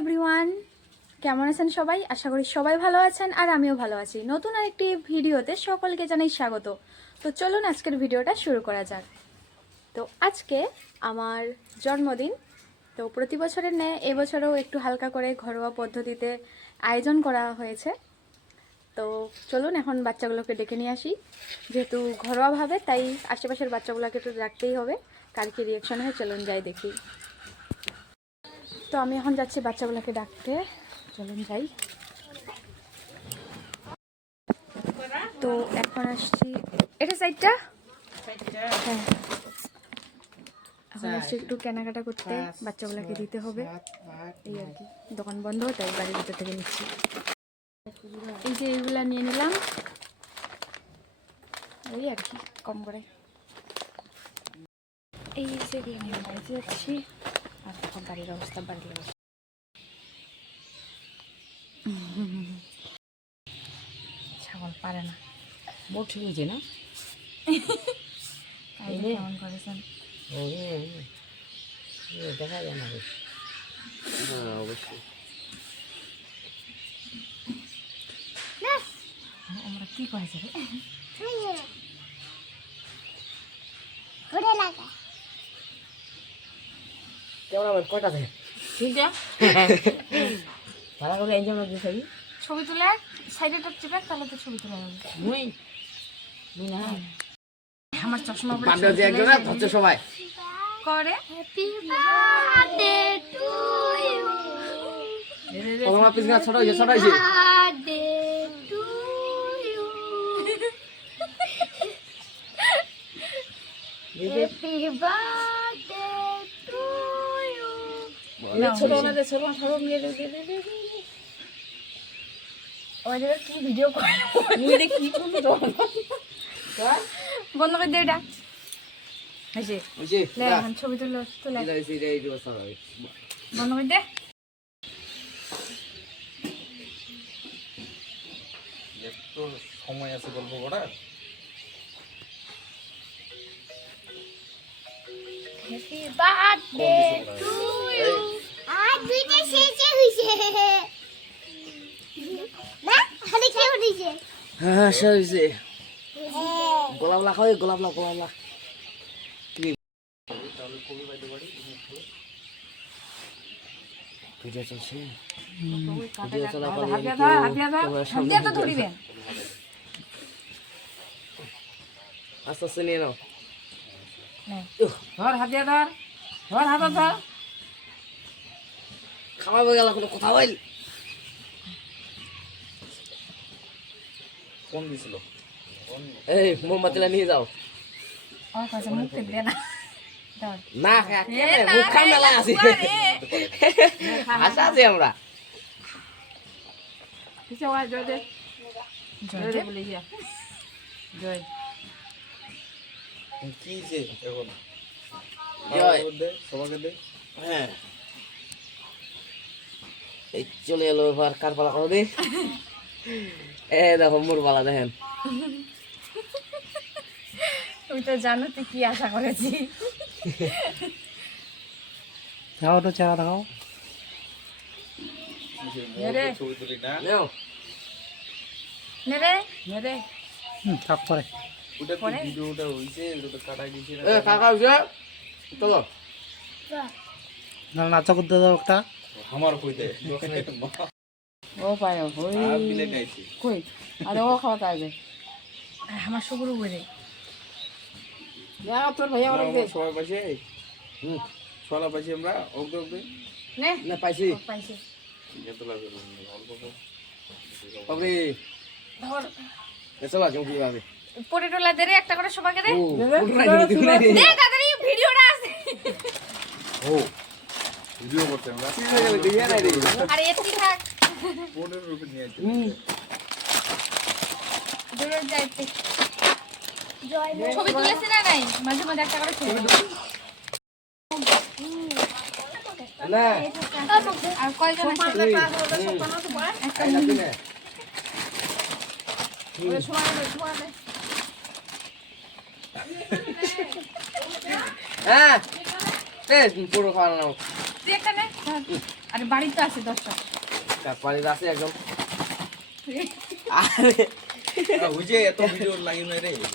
Everyone, কেমন আছেন সবাই? আশা করি সবাই ভালো আছেন আর আমিও ভালো আছি। নতুন আরেকটি ভিডিওতে সকলকে জানাই স্বাগত। তো চলুন আজকের ভিডিওটা শুরু করা যাক। তো আজকে আমার জন্মদিন। তো প্রতি বছরের ন্যায় এবছরও একটু হালকা করে ঘরোয়া পদ্ধতিতে আয়োজন করা হয়েছে। তো চলুন এখন বাচ্চাগুলোকে ডেকে নিয়ে আসি। যেহেতু ঘরোয়াভাবে, তাই আশেপাশের বাচ্চাগুলোকে একটু রাখতেই হবে। কার কি রিয়াকশন হয় চলুন যাই দেখি। তো আমি এখন যাচ্ছি বাচ্চাগুলোকে ডাকতে, চলুন যাই। তো এখন আসছি এটা সাইডটা, হ্যাঁ এখন আসছি একটু কেনাকাটা করতে, বাচ্চাগুলোকে দিতে হবে এই আর কি। দোকান বন্ধ, তাই বাড়ির ভিতর থেকে নিচ্ছি। এই যে এইগুলা নিয়ে নিলাম, এই আর কি কম করে। এই সেগুলো নিয়ে বাড়িতে যাচ্ছি। আর তখন বাড়ির অবস্থা বাড়ির অবস্থা ছাগল পারে না, মোট ঠিক হয়েছে না? কেমন করেছেন? দেখা যায় না, হ্যাঁ অবশ্যই। আমরা কি করেছে রে? কেমন আমার কয়টা থাকে? ঠিক আছে, ভালো করে এনজয় করতে থাকি। ছবি তুলে সাইডে চিপে, তাহলে তো ছবি তোলা যাবে। মুই না আমার চশমা পরে পান্ডা দিয়ে একজন ধরছে সবাই করে হ্যাপি বার্থডে টু ইউ, তোমার পিস গাছ ছোট হয়েছে, ছোট হয়েছে। Birthday to you, happy birthday to you. ছোট না ছোট ঠাকুর নিয়ে ওদের কি ভিডিও করে মুই দেখি কি করব তো বন্ধ করে দে এটা। হয়েছে বুঝি লে, এখন ছবি তুলে তুলে এটা হইছে, এটা এই অবস্থা হবে। বন্ধ করে দে। একটু সময় আছে গল্প করার। Happy birthday to you. আর দুইটা শেষে হইছে না, খালি কি হইছে? হ্যাঁ সে হইছে। গোলাপ লাখ হয়, গোলাপ লাখ, গোলাপ লাখ। ভিডিও চলছে, ভিডিও চলাকালীন আস্তে আস্তে নিয়ে নাও। ধর হাত দিয়ে ধর, ধর হাত ধর। খাওয়াবে গেল কোনো কথা বল। কোন দিছিল? এই মোমবাতিটা নিয়ে যাও। আমার কাছে মুখ দে না, ধর। না মুখ খান মেলা আছে, হাসা আছে আমরা। কিছু আওয়াজ জয় দে, জয় দে বলে গিয়া জয়। কি হইছে এখন? জয়। দে সবাইকে দে। হ্যাঁ এই চলে এলো এবার কার পালা করো দে। এ দেখো মোর পালা দেখেন। তুই তো জানো তুই কি আশা করেছি। খাও তো চা খাও। মোবাইলে ছবি তুলি না। নাও নে রে নে রে। থাক পরে ওটা কি ভিডিওটা হইছে, ওটা তো কাটা গেছে না। এ কাকা উঠে চলো। না নাচা করতে দাও একটা। আমার কই দে। ও পায় ওই আর বিলে গাইছি। কই আরে ও খাওয়া কাজে আমার শুকুর করে যা তোর ভাই আমার আমরা সবাই পাইছে। হুম সবাই পাইছি আমরা। ওকে ওকে। নে না পাইছি পাইছে এত লাগে অল্প করে। বাবরে ধর এ চলো কেমন কি ভাবে। পটেটোলা দে রে একটা করে সবাইকে দে। ও পুরো দিবি না দে তাড়াতাড়ি ভিডিওটা আছে। ও ভিডিও করতে আমরা। দিবি না রে। আরে এতি থাক ফোনের উপর নিয়ে আসি। দূরে যাইতে জয় ছবি তুলেছি না নাই, মাঝে মাঝে একটা করে ছবি তুলি। না আর কয়জন আছে? একটা এই লাগবে না। হ্যাঁ এ পুরো খাওয়া নাও। তুই এখানে আরে বাড়িতে আছে দর্শক বাড়িতে আছে একদম বুঝে এত ভিডিও লাগিয়ে নাই রে